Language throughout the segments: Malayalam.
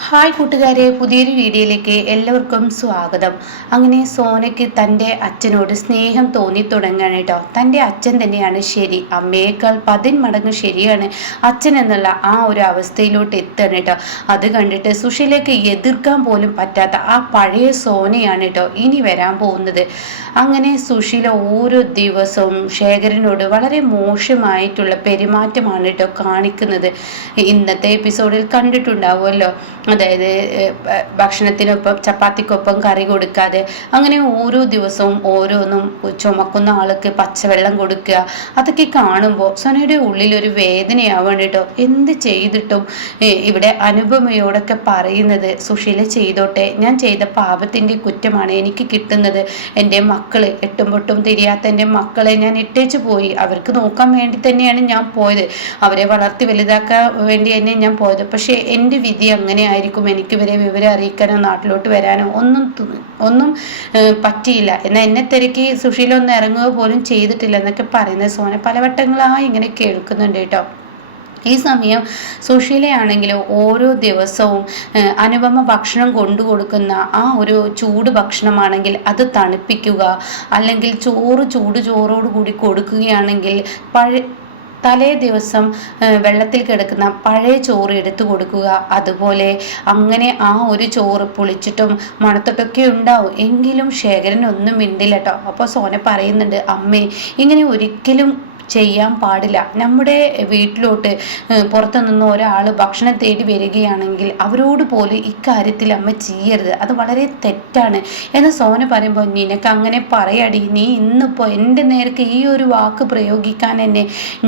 ഹായ് കൂട്ടുകാരെ, പുതിയൊരു വീഡിയോയിലേക്ക് എല്ലാവർക്കും സ്വാഗതം. അങ്ങനെ സോനയ്ക്ക് തൻ്റെ അച്ഛനോട് സ്നേഹം തോന്നി തുടങ്ങുകയാണ് കേട്ടോ. തൻ്റെ അച്ഛൻ തന്നെയാണ് ശരി, അമ്മയേക്കാൾ 10 മടങ്ങ് ശരിയാണ് അച്ഛൻ എന്നുള്ള ആ ഒരു അവസ്ഥയിലോട്ട് എത്തണം കേട്ടോ. അത് കണ്ടിട്ട് സുശീലയ്ക്ക് എതിർക്കാൻ പോലും പറ്റാത്ത ആ പഴയ സോനയാണ് കേട്ടോ ഇനി വരാൻ പോകുന്നത്. അങ്ങനെ സുശീല ഓരോ ദിവസവും ശേഖരനോട് വളരെ മോശമായിട്ടുള്ള പെരുമാറ്റമാണ് കേട്ടോ കാണിക്കുന്നത്. ഇന്നത്തെ എപ്പിസോഡിൽ കണ്ടിട്ടുണ്ടാവുമല്ലോ. അതായത് ഭക്ഷണത്തിനൊപ്പം ചപ്പാത്തിക്കൊപ്പം കറി കൊടുക്കാതെ അങ്ങനെ ഓരോ ദിവസവും ഓരോന്നും ചുമക്കുന്ന ആൾക്ക് പച്ചവെള്ളം കൊടുക്കുക. അതൊക്കെ കാണുമ്പോൾ സോനയുടെ ഉള്ളിലൊരു വേദനയാവാണ് കേട്ടോ. എന്ത് ചെയ്തിട്ടും ഇവിടെ അനുപമയോടൊക്കെ പറയുന്നത് സുശീല ചെയ്തോട്ടെ, ഞാൻ ചെയ്ത പാപത്തിൻ്റെ കുറ്റമാണ് എനിക്ക് കിട്ടുന്നത്. എൻ്റെ മക്കള് എട്ടും പൊട്ടും തിരിയാത്ത എൻ്റെ മക്കളെ ഞാൻ ഇട്ടേച്ചു പോയി. അവർക്ക് നോക്കാൻ വേണ്ടി തന്നെയാണ് ഞാൻ പോയത്, അവരെ വളർത്തി വലുതാക്കാൻ വേണ്ടി തന്നെ ഞാൻ പോയത്. പക്ഷേ എൻ്റെ വിധി അങ്ങനെ ആയിരിക്കും, എനിക്ക് ഇവരെ വിവരം അറിയിക്കാനോ നാട്ടിലോട്ട് വരാനോ ഒന്നും പറ്റിയില്ല. എന്നാൽ എന്നെ തിരക്കി സുശീല ഒന്ന് ഇറങ്ങുക പോലും ചെയ്തിട്ടില്ല എന്നൊക്കെ പറയുന്നത് സോന പലവട്ടങ്ങളായി ഇങ്ങനെ കേൾക്കുന്നുണ്ട് കേട്ടോ. ഈ സമയം സുശീലയാണെങ്കിലും ഓരോ ദിവസവും അനുപമ ഭക്ഷണം കൊണ്ടു കൊടുക്കുന്ന ആ ഒരു ചൂട് ഭക്ഷണമാണെങ്കിൽ അത് തണുപ്പിക്കുക, അല്ലെങ്കിൽ ചോറോട് കൂടി കൊടുക്കുകയാണെങ്കിൽ തലേ ദിവസം വെള്ളത്തിൽ കിടക്കുന്ന പഴയ ചോറ് എടുത്തു കൊടുക്കുക. അതുപോലെ അങ്ങനെ ആ ഒരു ചോറ് പുളിച്ചിട്ടും മണത്തിട്ടൊക്കെ ഉണ്ടാവും, എങ്കിലും ശേഖരൻ ഒന്നും മിണ്ടില്ല കേട്ടോ. അപ്പോൾ സോന പറയുന്നുണ്ട്, അമ്മേ ഇങ്ങനെ ഒരിക്കലും ചെയ്യാൻ പാടില്ല. നമ്മുടെ വീട്ടിലോട്ട് പുറത്തു നിന്ന് ഒരാൾ ഭക്ഷണം തേടി വരികയാണെങ്കിൽ അവരോട് പോലും ഇക്കാര്യത്തിൽ അമ്മ ചെയ്യരുത്, അത് വളരെ തെറ്റാണ് എന്ന് സോന പറയുമ്പോൾ, നിനക്ക് അങ്ങനെ പറയടി, നീ ഇന്നിപ്പോൾ എൻ്റെ നേർക്ക് ഈ ഒരു വാക്ക് പ്രയോഗിക്കാൻ എന്നെ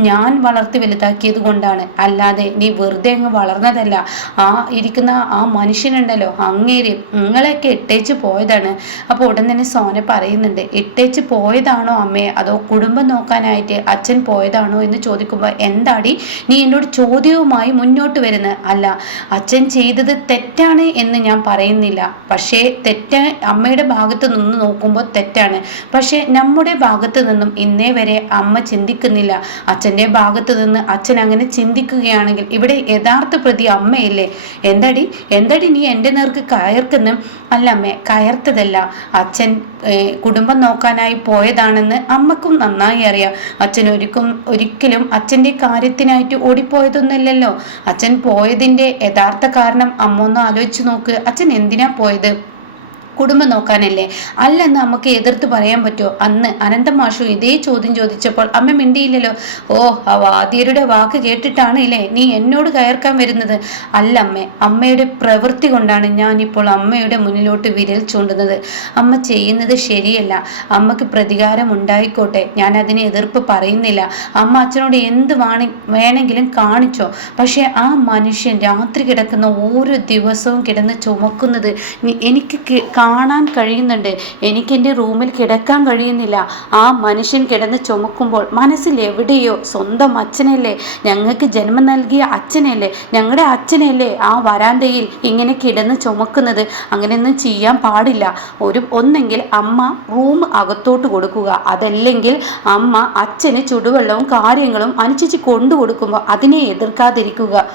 ഞാൻ വളർത്തി വലുതാക്കിയത് കൊണ്ടാണ്, അല്ലാതെ നീ വെറുതെ അങ്ങ് വളർന്നതല്ല. ആ ഇരിക്കുന്ന ആ മനുഷ്യനുണ്ടല്ലോ അങ്ങേര് നിങ്ങളെയൊക്കെ ഇട്ടേച്ച് പോയതാണ്. അപ്പോൾ ഉടൻ തന്നെ സോന പറയുന്നുണ്ട്, ഇട്ടേച്ച് പോയതാണോ അമ്മേ, അതോ കുടുംബം നോക്കാനായിട്ട് അച്ഛൻ പോയതാണോ എന്ന് ചോദിക്കുമ്പോൾ, എന്താടി നീ എന്നോട് ചോദ്യവുമായി മുന്നോട്ട് വരുന്നത്? അല്ല, അച്ഛൻ ചെയ്തത് തെറ്റാണ് എന്ന് ഞാൻ പറയുന്നില്ല, പക്ഷേ അമ്മയുടെ ഭാഗത്ത് നിന്ന് നോക്കുമ്പോൾ തെറ്റാണ്. പക്ഷേ നമ്മുടെ ഭാഗത്ത് നിന്നും ഇന്നേ വരെ അമ്മ ചിന്തിക്കുന്നില്ല. അച്ഛൻ്റെ ഭാഗത്ത് നിന്ന് അച്ഛൻ അങ്ങനെ ചിന്തിക്കുകയാണെങ്കിൽ ഇവിടെ യഥാർത്ഥ പ്രതി അമ്മയല്ലേ? എന്താടി നീ എൻ്റെ നേർക്ക് കയർക്കുന്നു? അല്ല അമ്മേ, കയർത്തതല്ല, അച്ഛൻ കുടുംബം നോക്കാനായി പോയതാണെന്ന് അമ്മക്കും നന്നായി അറിയാം. അച്ഛൻ ഒരിക്കലും അച്ഛൻ്റെ കാര്യത്തിനായിട്ട് ഓടിപ്പോയതൊന്നുമല്ലല്ലോ. അച്ഛൻ പോയതിൻ്റെ യഥാർത്ഥ കാരണം അമ്മ ഒന്ന് ആലോചിച്ച് നോക്ക്. അച്ഛൻ എന്തിനാ പോയത്? കുടുംബം നോക്കാനല്ലേ? അല്ലെന്ന് നമുക്ക് എതിർത്ത് പറയാൻ പറ്റുമോ? അന്ന് അനന്തം മാഷു ഇതേ ചോദ്യം ചോദിച്ചപ്പോൾ അമ്മ മിണ്ടിയില്ലല്ലോ. ഓ, ആ വാദ്യരുടെ വാക്ക് കേട്ടിട്ടാണ് ഇല്ലേ നീ എന്നോട് കയർക്കാൻ വരുന്നത്? അല്ല അമ്മേ, അമ്മയുടെ പ്രവൃത്തി കൊണ്ടാണ് ഞാനിപ്പോൾ അമ്മയുടെ മുന്നിലോട്ട് വിരൽ ചൂണ്ടുന്നത്. അമ്മ ചെയ്യുന്നത് ശരിയല്ല, അമ്മക്ക് പ്രതികാരം ഉണ്ടായിക്കോട്ടെ, ഞാൻ അതിനെ എതിർപ്പ് പറയുന്നില്ല. അമ്മ അച്ഛനോട് എന്ത് വേണമെങ്കിലും കാണിച്ചോ, പക്ഷെ ആ മനുഷ്യൻ രാത്രി കിടക്കുന്ന ഓരോ ദിവസവും കിടന്ന് ചുമക്കുന്നത് എനിക്ക് കാണാൻ കഴിയുന്നുണ്ട്. എനിക്ക് എൻ്റെ റൂമിൽ കിടക്കാൻ കഴിയുന്നില്ല. ആ മനുഷ്യൻ കിടന്ന് ചുമക്കുമ്പോൾ മനസ്സിൽ എവിടെയോ സ്വന്തം അച്ഛനല്ലേ, ഞങ്ങൾക്ക് ജന്മം നൽകിയ അച്ഛനല്ലേ, ഞങ്ങളുടെ അച്ഛനല്ലേ ആ വരാന്തയിൽ ഇങ്ങനെ കിടന്ന് ചുമക്കുന്നത്? അങ്ങനെയൊന്നും ചെയ്യാൻ പാടില്ല. ഒന്നെങ്കിൽ അമ്മ റൂം അകത്തോട്ട് കൊടുക്കുക, അതല്ലെങ്കിൽ അമ്മ അച്ഛന് ചുടുവെള്ളവും കാര്യങ്ങളും അനുസരിച്ച് കൊണ്ടു കൊടുക്കുമ്പോൾ അതിനെ എതിർക്കാതിരിക്കുക.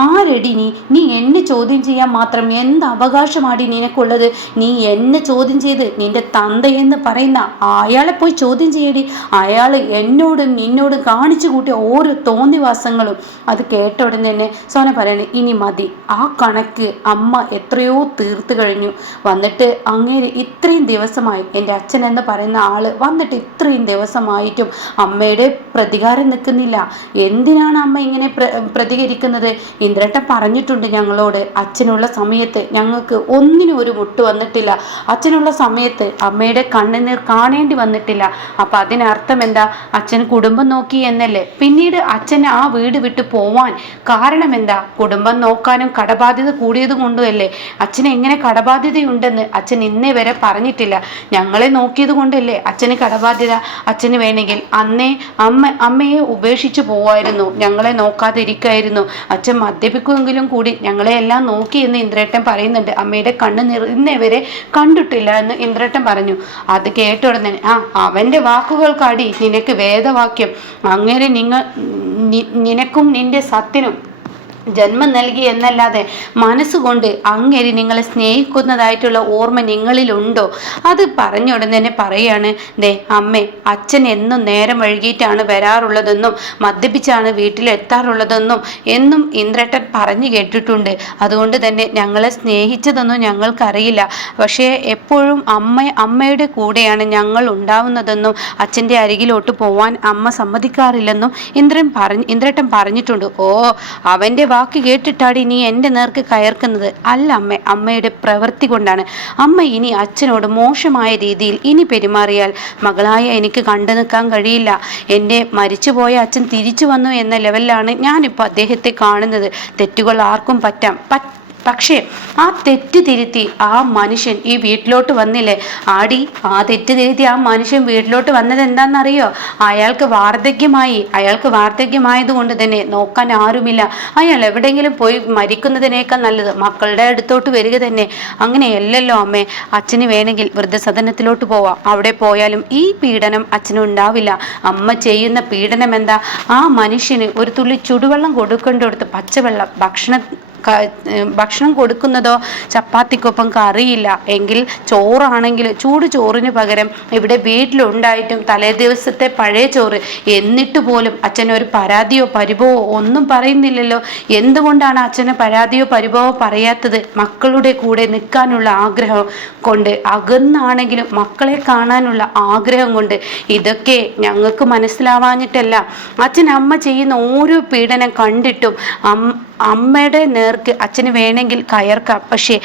ആരെടി നീ എന്നെ ചോദ്യം ചെയ്യാൻ മാത്രം എന്ത് അവകാശമാടി നിനക്കുള്ളത്? നീ എന്നെ ചോദ്യം ചെയ്ത് നിന്റെ തന്തയെന്ന് പറയുന്ന അയാളെ പോയി ചോദ്യം ചെയ്യടി. അയാൾ എന്നോടും നിന്നോടും കാണിച്ചു കൂട്ടിയ ഓരോ തോന്നിവാസങ്ങളും. അത് കേട്ട ഉടൻ തന്നെ സോന പറയണേ, ഇനി മതി, ആ കണക്ക് അമ്മ എത്രയോ തീർത്തു കഴിഞ്ഞു. വന്നിട്ട് അങ്ങേര് ഇത്രയും ദിവസമായി, എൻ്റെ അച്ഛൻ എന്ന് പറയുന്ന ആള് വന്നിട്ട് ഇത്രയും ദിവസമായിട്ടും അമ്മയുടെ പ്രതികാരം നിൽക്കുന്നില്ല. എന്തിനാണ് അമ്മ ഇങ്ങനെ പ്രതികരിക്കുന്നത്? ഇന്ദ്രേട്ടൻ പറഞ്ഞിട്ടുണ്ട് ഞങ്ങളോട്, അച്ഛനുള്ള സമയത്ത് ഞങ്ങൾക്ക് ഒന്നിനും ഒരു മുട്ട് വന്നിട്ടില്ല, അച്ഛനുള്ള സമയത്ത് അമ്മയുടെ കണ്ണുനീർ കാണേണ്ടി വന്നിട്ടില്ല. അപ്പൊ അതിനർത്ഥം എന്താ? അച്ഛൻ കുടുംബം നോക്കി എന്നല്ലേ? പിന്നീട് അച്ഛൻ ആ വീട് വിട്ടു പോവാൻ കാരണം എന്താ? കുടുംബം നോക്കാനും കടബാധ്യത കൂടിയത് കൊണ്ടുമല്ലേ? അച്ഛന് എങ്ങനെ കടബാധ്യതയുണ്ടെന്ന് അച്ഛൻ ഇന്നേ വരെ പറഞ്ഞിട്ടില്ല. ഞങ്ങളെ നോക്കിയത് കൊണ്ടല്ലേ അച്ഛന് കടബാധ്യത? അച്ഛന് വേണമെങ്കിൽ അന്നേ അമ്മയെ ഉപേക്ഷിച്ചു പോവായിരുന്നു, ഞങ്ങളെ നോക്കാതെ ഇരിക്കായിരുന്നു. അച്ഛൻ മദ്യപിക്കുമെങ്കിലും കൂടി ഞങ്ങളെ എല്ലാം നോക്കി എന്ന് ഇന്ദ്രേട്ടൻ പറയുന്നുണ്ട്. അമ്മയുടെ കണ്ണ് ഇന്നേ വരെ കണ്ടിട്ടില്ല എന്ന് ഇന്ദ്രേട്ടൻ പറഞ്ഞു. അത് കേട്ട ഉടനെ, അവന്റെ വാക്കുകൾക്കാടി നിനക്ക് വേദവാക്യം. അങ്ങനെ നിനക്കും നിന്റെ സത്യനും ജന്മം നൽകി എന്നല്ലാതെ മനസ്സുകൊണ്ട് അങ്ങേരി നിങ്ങളെ സ്നേഹിക്കുന്നതായിട്ടുള്ള ഓർമ്മ നിങ്ങളിലുണ്ടോ? അത് പറഞ്ഞ ഉടൻ തന്നെ പറയാണ്, ദേ അമ്മേ, അച്ഛൻ എന്നും നേരം വൈകിട്ടാണ് വരാറുള്ളതെന്നും മദ്യപിച്ചാണ് വീട്ടിലെത്താറുള്ളതെന്നും എന്നും ഇന്ദ്രേട്ടൻ പറഞ്ഞു കേട്ടിട്ടുണ്ട്. അതുകൊണ്ട് തന്നെ ഞങ്ങളെ സ്നേഹിച്ചതൊന്നും ഞങ്ങൾക്കറിയില്ല. പക്ഷേ എപ്പോഴും അമ്മയുടെ കൂടെയാണ് ഞങ്ങൾ ഉണ്ടാവുന്നതെന്നും അച്ഛൻ്റെ അരികിലോട്ട് പോവാൻ അമ്മ സമ്മതിക്കാറില്ലെന്നും ഇന്ദ്രേട്ടൻ പറഞ്ഞിട്ടുണ്ട്. ഓ, അവൻ്റെ വാക്ക് കേട്ടിട്ടാടി നീ എൻ്റെ നേർക്ക് കയർക്കുന്നത്? അല്ല അമ്മ, അമ്മയുടെ പ്രവൃത്തി കൊണ്ടാണ്. അമ്മ ഇനി അച്ഛനോട് മോശമായ രീതിയിൽ ഇനി പെരുമാറിയാൽ മകളായ എനിക്ക് കണ്ടു നിൽക്കാൻ കഴിയില്ല. എൻ്റെ മരിച്ചുപോയ അച്ഛൻ തിരിച്ചു വന്നു എന്ന ലെവലിലാണ് ഞാനിപ്പോൾ അദ്ദേഹത്തെ കാണുന്നത്. തെറ്റുകൾ ആർക്കും പറ്റാം, പക്ഷേ ആ തെറ്റ് തിരുത്തി ആ മനുഷ്യൻ ഈ വീട്ടിലോട്ട് വന്നില്ലേ ആടി? ആ തെറ്റ് തിരുത്തി ആ മനുഷ്യൻ വീട്ടിലോട്ട് വന്നത് എന്താണെന്നറിയോ? അയാൾക്ക് വാർദ്ധക്യമായത് കൊണ്ട് തന്നെ നോക്കാൻ ആരുമില്ല. അയാൾ എവിടെയെങ്കിലും പോയി മരിക്കുന്നതിനേക്കാൾ നല്ലത് മക്കളുടെ അടുത്തോട്ട് വരിക തന്നെ. അങ്ങനെയല്ലല്ലോ അമ്മേ. അച്ഛന് വേണമെങ്കിൽ വൃദ്ധസദനത്തിലോട്ട് പോവാം. അവിടെ പോയാലും ഈ പീഡനം അച്ഛനുണ്ടാവില്ല. അമ്മ ചെയ്യുന്ന പീഡനം എന്താ? ആ മനുഷ്യന് ഒരു തുള്ളി ചുടുവെള്ളം കൊടുക്കേണ്ടടുത്ത് പച്ചവെള്ളം, ഭക്ഷണം കൊടുക്കുന്നതോ ചപ്പാത്തിക്കൊപ്പം കറിയില്ല എങ്കിൽ ചോറാണെങ്കിൽ ചൂട് ചോറിന് പകരം ഇവിടെ വീട്ടിലുണ്ടായിട്ടും തലേ ദിവസത്തെ പഴയ ചോറ്. എന്നിട്ട് പോലും അച്ഛൻ ഒരു പരാതിയോ പരിഭവോ ഒന്നും പറയുന്നില്ലല്ലോ. എന്തുകൊണ്ടാണ് അച്ഛന് പരാതിയോ പരിഭവോ പറയാത്തത്? മക്കളുടെ കൂടെ നിൽക്കാനുള്ള ആഗ്രഹം കൊണ്ട്, അകന്നാണെങ്കിലും മക്കളെ കാണാനുള്ള ആഗ്രഹം കൊണ്ട്. ഇതൊക്കെ ഞങ്ങൾക്ക് മനസ്സിലാവാഞ്ഞിട്ടല്ല. അച്ഛൻ അമ്മ ചെയ്യുന്ന ഓരോ പീഡനം കണ്ടിട്ടും അമ്മയുടെ നേർക്ക് അച്ഛന് വേണമെങ്കിൽ കയർക്കാം. പക്ഷേ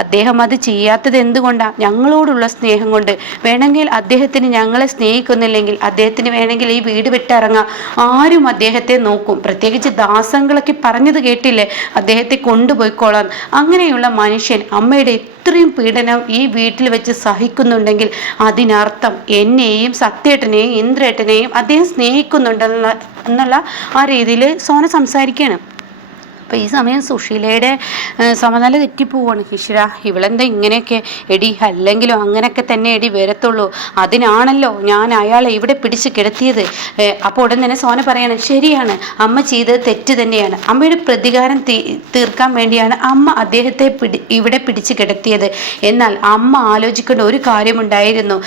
അദ്ദേഹം അത് ചെയ്യാത്തത് എന്തുകൊണ്ടാണ്? ഞങ്ങളോടുള്ള സ്നേഹം കൊണ്ട്. വേണമെങ്കിൽ അദ്ദേഹത്തിന് ഞങ്ങളെ സ്നേഹിക്കുന്നില്ലെങ്കിൽ അദ്ദേഹത്തിന് വേണമെങ്കിൽ ഈ വീട് വിട്ടിറങ്ങാം. ആരും അദ്ദേഹത്തെ നോക്കും. പ്രത്യേകിച്ച് ദാസങ്ങളൊക്കെ പറഞ്ഞത് കേട്ടില്ലേ, അദ്ദേഹത്തെ കൊണ്ടുപോയിക്കോളാം. അങ്ങനെയുള്ള മനുഷ്യൻ അമ്മയുടെ ഇത്രയും പീഡനം ഈ വീട്ടിൽ വെച്ച് സഹിക്കുന്നുണ്ടെങ്കിൽ അതിനർത്ഥം എന്നെയും സത്യേട്ടനെയും ഇന്ദ്രേട്ടനെയും അദ്ദേഹം സ്നേഹിക്കുന്നുണ്ടെന്നുള്ള ആ രീതിയിൽ സോന സംസാരിക്കുകയാണ്. അപ്പോൾ ഈ സമയം സുശീലയുടെ സമനില തെറ്റിപ്പോവാണ്. ഈശ്വര, ഇവളെന്താ ഇങ്ങനെയൊക്കെ? എടി, അല്ലെങ്കിലും അങ്ങനെയൊക്കെ തന്നെ എടി വരത്തുള്ളൂ. അതിനാണല്ലോ ഞാൻ അയാളെ ഇവിടെ പിടിച്ച് കിടത്തിയത്. അപ്പോൾ ഉടൻ തന്നെ സോന പറയാണ്, ശരിയാണ്, അമ്മ ചെയ്തത് തെറ്റ് തന്നെയാണ്. അമ്മയുടെ പ്രതികാരം തീർക്കാൻ വേണ്ടിയാണ് അമ്മ അദ്ദേഹത്തെ ഇവിടെ പിടിച്ച് കിടത്തിയത്. എന്നാൽ അമ്മ ആലോചിക്കേണ്ട ഒരു കാര്യമുണ്ടായിരുന്നു.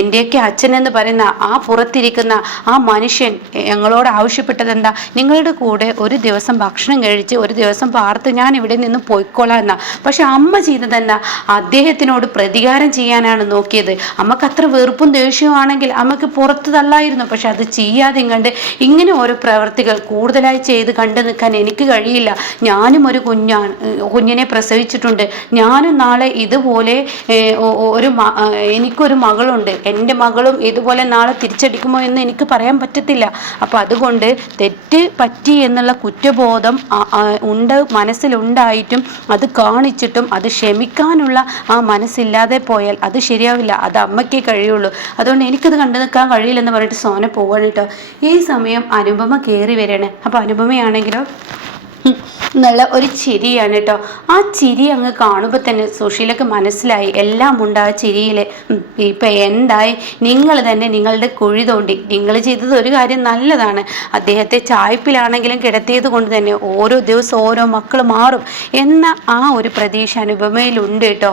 എൻ്റെയൊക്കെ അച്ഛനെന്ന് പറയുന്ന ആ പുറത്തിരിക്കുന്ന ആ മനുഷ്യൻ ഞങ്ങളോട് ആവശ്യപ്പെട്ടത് എന്താ? നിങ്ങളുടെ കൂടെ ഒരു ദിവസം ഭക്ഷണം കഴിച്ച് ഒരു ദിവസം പാർത്ത് ഞാൻ ഇവിടെ നിന്ന് പോയിക്കോളാം എന്നാ. പക്ഷെ അമ്മ ചെയ്തതെന്നാ? അദ്ദേഹത്തിനോട് പ്രതികാരം ചെയ്യാനാണ് നോക്കിയത്. അമ്മക്ക് അത്ര വെറുപ്പും ദേഷ്യവും ആണെങ്കിൽ അമ്മക്ക് പുറത്ത് തള്ളായിരുന്നു. പക്ഷെ അത് ചെയ്യാതെ കണ്ട് ഇങ്ങനെ ഓരോ പ്രവർത്തികൾ കൂടുതലായി ചെയ്ത് കണ്ടു നിൽക്കാൻ എനിക്ക് കഴിയില്ല. ഞാനും ഒരു കുഞ്ഞിനെ പ്രസവിച്ചിട്ടുണ്ട്. ഞാനും നാളെ ഇതുപോലെ എനിക്കൊരു മകളുണ്ട്. എൻ്റെ മകളും ഇതുപോലെ നാളെ തിരിച്ചടിക്കുമോ എന്ന് എനിക്ക് പറയാൻ പറ്റത്തില്ല. അപ്പം അതുകൊണ്ട് തെറ്റ് പറ്റി എന്നുള്ള കുറ്റബോധം മനസ്സിലുണ്ടായിട്ടും അത് കാണിച്ചിട്ടും അത് ക്ഷമിക്കാനുള്ള ആ മനസ്സില്ലാതെ പോയാൽ അത് ശരിയാവില്ല. അത് അമ്മയ്ക്കേ കഴിയുള്ളൂ. അതുകൊണ്ട് എനിക്കത് കണ്ടു നിൽക്കാൻ കഴിയില്ലെന്ന് പറഞ്ഞിട്ട് സോന പോവാണ് കേട്ടോ. ഈ സമയം അനുപമ കയറി വരികയാണ്. അപ്പോൾ അനുപമയാണെങ്കിലോ എന്നുള്ള ഒരു ചിരിയാണ് കേട്ടോ. ആ ചിരി അങ്ങ് കാണുമ്പോൾ തന്നെ സുശീലക്ക് മനസ്സിലായി എല്ലാം ഉണ്ട് ആ ചിരിയിൽ. ഇപ്പം എന്തായി? നിങ്ങൾ തന്നെ നിങ്ങളുടെ കുഴി തോണ്ടി. നിങ്ങൾ ചെയ്തത് ഒരു കാര്യം നല്ലതാണ്. അദ്ദേഹത്തെ ചായ്പിലാണെങ്കിലും കിടത്തിയത് കൊണ്ട് തന്നെ ഓരോ ദിവസം ഓരോ മക്കൾ മാറും എന്ന ആ ഒരു പ്രതീക്ഷ അനുപമയിലുണ്ട് കേട്ടോ.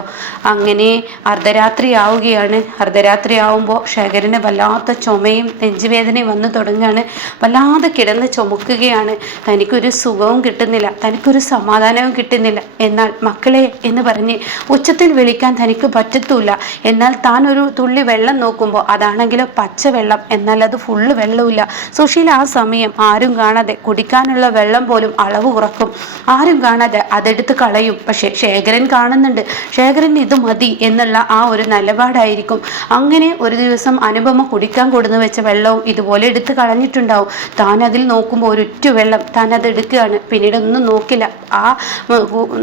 അങ്ങനെ അർദ്ധരാത്രി ആവുകയാണ്. അർദ്ധരാത്രി ആവുമ്പോൾ ശേഖരന് വല്ലാത്ത ചുമയും നെഞ്ചുവേദനയും വന്ന് തുടങ്ങുകയാണ്. വല്ലാതെ കിടന്ന് ചുമക്കുകയാണ്. തനിക്കൊരു സുഖവും കിട്ടുന്നില്ല, തനിക്കൊരു സമാധാനവും കിട്ടുന്നില്ല. എന്നാൽ മക്കളെ എന്ന് പറഞ്ഞ് ഉച്ചത്തിൽ വിളിക്കാൻ തനിക്ക് പറ്റത്തില്ല. എന്നാൽ താൻ ഒരു തുള്ളി വെള്ളം നോക്കുമ്പോൾ അതാണെങ്കിലോ പച്ചവെള്ളം, എന്നാൽ അത് ഫുള്ള് വെള്ളമില്ല. സുശീല ആ സമയം ആരും കാണാതെ കുടിക്കാനുള്ള വെള്ളം പോലും അളവ് കുറക്കും. ആരും കാണാതെ അതെടുത്ത് കളയും. പക്ഷെ ശേഖരൻ കാണുന്നുണ്ട്. ശേഖരൻ ഇത് മതി എന്നുള്ള ആ ഒരു നിലപാടായിരിക്കും. അങ്ങനെ ഒരു ദിവസം അനുപമ കുടിക്കാൻ കൊടുന്ന് വെച്ച വെള്ളവും ഇതുപോലെ എടുത്ത് കളഞ്ഞിട്ടുണ്ടാവും. താൻ അതിൽ നോക്കുമ്പോൾ ഒരൊറ്റ വെള്ളം താൻ അത് എടുക്കുകയാണ്. പിന്നീട് ഒന്നും നോക്കില്ല. ആ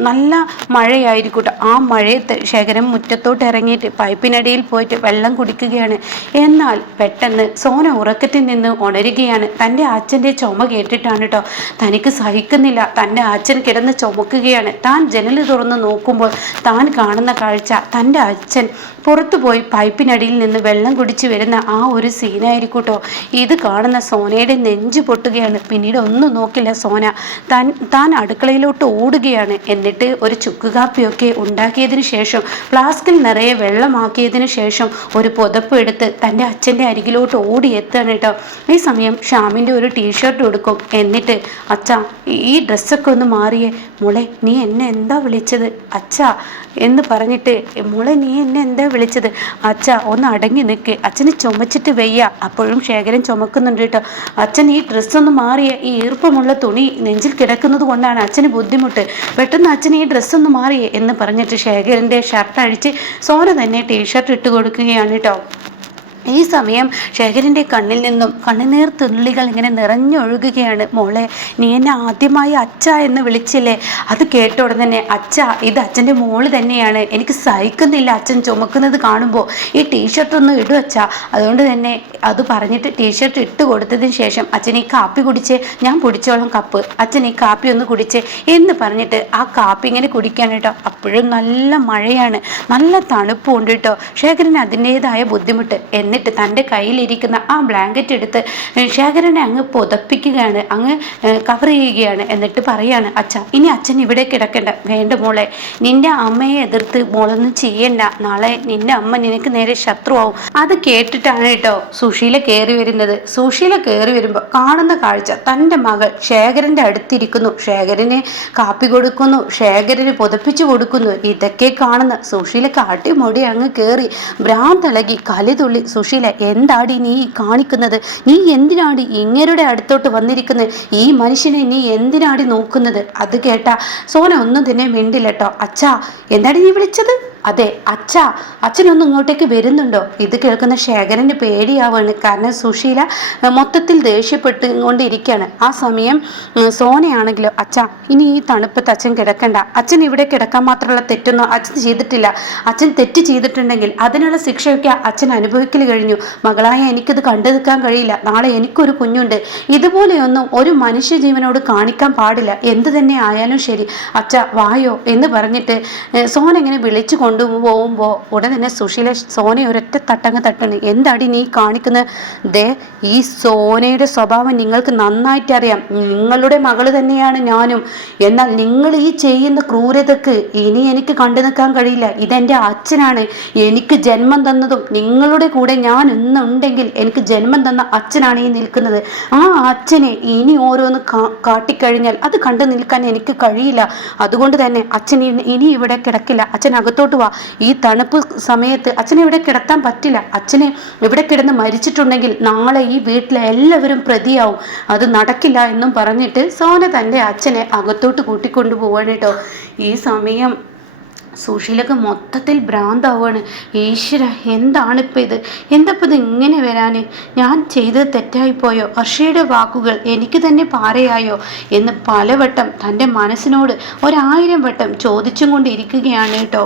നല്ല മഴയായിരിക്കട്ടെ. ആ മഴയത്ത് ശേഖരൻ മുറ്റത്തോട്ട് ഇറങ്ങിയിട്ട് പൈപ്പിനടിയിൽ പോയിട്ട് വെള്ളം കുടിക്കുകയാണ്. എന്നാൽ പെട്ടെന്ന് സോന ഉറക്കത്തിൽ നിന്ന് ഉണരുകയാണ്. തൻ്റെ അച്ഛൻ്റെ ചുമ കേട്ടിട്ടാണ് കേട്ടോ. തനിക്ക് സഹിക്കുന്നില്ല. തൻ്റെ അച്ഛൻ കിടന്ന് ചുമക്കുകയാണ്. താൻ ജനൽ തുറന്ന് നോക്കുമ്പോൾ താൻ കാണുന്ന കാഴ്ച തൻ്റെ അച്ഛൻ പുറത്തു പോയി പൈപ്പിനടിയിൽ നിന്ന് വെള്ളം കുടിച്ച് വരുന്ന ആ ഒരു സീനായിരിക്കൂട്ടോ. ഇത് കാണുന്ന സോനയുടെ നെഞ്ച് പൊട്ടുകയാണ്. പിന്നീട് ഒന്നും നോക്കില്ല സോന. താൻ അടുക്കളയിലോട്ട് ഓടുകയാണ്. എന്നിട്ട് ഒരു ചുക്ക് കാപ്പിയൊക്കെ ഉണ്ടാക്കിയതിന് ശേഷം ഫ്ലാസ്കിൽ നിറയെ വെള്ളമാക്കിയതിന് ശേഷം ഒരു പുതപ്പ് എടുത്ത് തൻ്റെ അച്ഛൻ്റെ അരികിലോട്ട് ഓടിയെത്താണ് കേട്ടോ. ഈ സമയം ഷ്യാമിൻ്റെ ഒരു ടീഷർട്ട് കൊടുക്കും. എന്നിട്ട് അച്ഛാ ഈ ഡ്രസ്സൊക്കെ ഒന്ന് മാറിയേ, മോളെ നീ എന്നെ എന്താ വിളിച്ചത് അച്ഛാ എന്ന് പറഞ്ഞിട്ട്, മോളെ നീ എന്നെ എന്താ വിളിച്ചത് അച്ഛാ, ഒന്ന് അടങ്ങി നിൽക്ക്, അച്ഛന് ചുമച്ചിട്ട് വയ്യ. അപ്പോഴും ശേഖരൻ ചുമക്കുന്നുണ്ട് കേട്ടോ. അച്ഛൻ ഈ ഡ്രസ്സൊന്ന് മാറിയ, ഈ ഈർപ്പമുള്ള തുണി നെഞ്ചിൽ കിടക്കുന്നത് കൊണ്ടാണ് അച്ഛന് ബുദ്ധിമുട്ട്, പെട്ടെന്ന് അച്ഛൻ ഈ ഡ്രസ്സൊന്ന് മാറിയേ എന്ന് പറഞ്ഞിട്ട് ശേഖരൻ്റെ ഷർട്ട് അഴിച്ച് സോന തന്നെ ടീഷർട്ട് ഇട്ട് കൊടുക്കുകയാണ് കേട്ടോ. ഈ സമയം ശേഖരൻ്റെ കണ്ണിൽ നിന്നും കണ്ണുനീർ തുള്ളികൾ ഇങ്ങനെ നിറഞ്ഞൊഴുകുകയാണ്. മോളെ നീ എന്നെ ആദ്യമായി അച്ഛ എന്ന് വിളിച്ചില്ലേ, അത് കേട്ട ഉടനെ തന്നെ അച്ഛ ഇത് അച്ഛൻ്റെ മോള് തന്നെയാണ്, എനിക്ക് സഹിക്കുന്നില്ല അച്ഛൻ ചുമക്കുന്നത് കാണുമ്പോൾ, ഈ ടീഷർട്ട് ഒന്ന് ഇടും അച്ഛ. അതുകൊണ്ട് തന്നെ അത് പറഞ്ഞിട്ട് ടീഷർട്ട് ഇട്ട് കൊടുത്തതിന് ശേഷം അച്ഛൻ ഈ കാപ്പി കുടിച്ച്, ഞാൻ കുടിച്ചോളം കപ്പ്, അച്ഛൻ ഈ കാപ്പി ഒന്ന് കുടിച്ച് എന്ന് പറഞ്ഞിട്ട് ആ കാപ്പി ഇങ്ങനെ കുടിക്കാൻ കേട്ടോ. അപ്പോഴും നല്ല മഴയാണ്, നല്ല തണുപ്പുണ്ട് കേട്ടോ. ശേഖരന് അതിൻ്റെതായ ബുദ്ധിമുട്ട്. എന്നിട്ട് തൻ്റെ കയ്യിലിരിക്കുന്ന ആ ബ്ലാങ്കറ്റ് എടുത്ത് ശേഖരനെ അങ്ങ് പുതപ്പിക്കുകയാണ്, അങ്ങ് കവർ ചെയ്യുകയാണ്. എന്നിട്ട് പറയാണ്, അച്ഛ ഇനി അച്ഛൻ ഇവിടെ കിടക്കണ്ട, വേണ്ട മോളെ, നിന്റെ അമ്മയെ എതിർത്ത് മോളൊന്നും ചെയ്യണ്ട, നാളെ നിന്റെ അമ്മ നിനക്ക് നേരെ ശത്രുവാകും. അത് കേട്ടിട്ടാണ് കേട്ടോ സുശീല കയറി വരുന്നത്. സുശീല കയറി വരുമ്പോൾ കാണുന്ന കാഴ്ച തൻ്റെ മകൾ ശേഖരൻ്റെ അടുത്തിരിക്കുന്നു, ശേഖരന് കാപ്പി കൊടുക്കുന്നു, ശേഖരന് പുതപ്പിച്ചു കൊടുക്കുന്നു. ഇതൊക്കെ കാണുന്ന സുശീലക്ക് അടിമുടി അങ്ങ് കയറി ഭ്രാന്തളകി കലിതുള്ളി. സുശീല എന്താടി നീ കാണിക്കുന്നത്, നീ എന്തിനാണ് ഇങ്ങരുടെ അടുത്തോട്ട് വന്നിരിക്കുന്നത്, ഈ മനുഷ്യനെ നീ എന്തിനാടി നോക്കുന്നത്? അത് കേട്ട സോന ഒന്നും തന്നെ മിണ്ടില്ല കേട്ടോ. അച്ഛാ എന്താടി നീ വിളിച്ചത്? അതെ അച്ഛാ, അച്ഛനൊന്നും ഇങ്ങോട്ടേക്ക് വരുന്നുണ്ടോ? ഇത് കേൾക്കുന്ന ശേഖരന് പേടിയാവാണ്. കാരണം സുശീല മൊത്തത്തിൽ ദേഷ്യപ്പെട്ടുകൊണ്ടിരിക്കുകയാണ്. ആ സമയം സോനയാണെങ്കിലോ, അച്ഛാ ഇനി ഈ തണുപ്പത്ത് അച്ഛൻ കിടക്കണ്ട, അച്ഛൻ ഇവിടെ കിടക്കാൻ മാത്രമുള്ള തെറ്റൊന്നും അച്ഛൻ ചെയ്തിട്ടില്ല, അച്ഛൻ തെറ്റ് ചെയ്തിട്ടുണ്ടെങ്കിൽ അതിനുള്ള ശിക്ഷയൊക്കെ അച്ഛൻ അനുഭവിക്കൽ കഴിഞ്ഞു. മകളായ എനിക്കിത് കണ്ടു നിൽക്കാൻ കഴിയില്ല, നാളെ എനിക്കൊരു കുഞ്ഞുണ്ട്, ഇതുപോലെയൊന്നും ഒരു മനുഷ്യജീവനോട് കാണിക്കാൻ പാടില്ല, എന്ത് തന്നെ ആയാലും ശരി അച്ഛാ വായോ എന്ന് പറഞ്ഞിട്ട് സോന ഇങ്ങനെ വിളിച്ചു കൊണ്ടുപോകുമ്പോൾ ഉടൻ തന്നെ സുശീല സോനയെ ഒരൊറ്റ തട്ടങ്ങ് തട്ടണ്. എന്താടി നീ കാണിക്കുന്നത്? ദേ ഈ സോനയുടെ സ്വഭാവം നിങ്ങൾക്ക് നന്നായിട്ട് അറിയാം, നിങ്ങളുടെ മകള് തന്നെയാണ് ഞാനും, എന്നാൽ നിങ്ങൾ ഈ ചെയ്യുന്ന ക്രൂരതക്ക് ഇനി എനിക്ക് കണ്ടു നിൽക്കാൻ കഴിയില്ല. ഇതെൻ്റെ അച്ഛനാണ്, എനിക്ക് ജന്മം തന്നതും നിങ്ങളുടെ കൂടെ ഞാൻ ഇന്നുണ്ടെങ്കിൽ എനിക്ക് ജന്മം തന്ന അച്ഛനാണ് ഈ നിൽക്കുന്നത്. ആ അച്ഛനെ ഇനി ഓരോന്ന് കാട്ടിക്കഴിഞ്ഞാൽ അത് കണ്ടു നിൽക്കാൻ എനിക്ക് കഴിയില്ല. അതുകൊണ്ട് തന്നെ അച്ഛൻ ഇനി ഇവിടെ കിടക്കില്ല, അച്ഛൻ അകത്തോട്ട് വാ. ഈ തണുപ്പ് സമയത്ത് അച്ഛനെ ഇവിടെ കിടത്താൻ പറ്റില്ല, അച്ഛനെ ഇവിടെ കിടന്ന് മരിച്ചിട്ടുണ്ടെങ്കിൽ നാളെ ഈ വീട്ടിലെ എല്ലാവരും പ്രതിയാവും, അത് നടക്കില്ല എന്നും പറഞ്ഞിട്ട് സോന തൻ്റെ അച്ഛനെ അകത്തോട്ട് കൂട്ടിക്കൊണ്ടു പോവാണ് കേട്ടോ. ഈ സമയം സുശീലക്ക് മൊത്തത്തിൽ ഭ്രാന്താവാണ്. ഈശ്വര എന്താണിപ്പോൾ ഇത്, എന്തപ്പോൾ ഇത് ഇങ്ങനെ വരാൻ, ഞാൻ ചെയ്തത് തെറ്റായിപ്പോയോ, ഹർഷയുടെ വാക്കുകൾ എനിക്ക് തന്നെ പാരയായോ എന്ന് പലവട്ടം തൻ്റെ മനസ്സിനോട് 1000 വട്ടം ചോദിച്ചും കൊണ്ടിരിക്കുകയാണ് കേട്ടോ.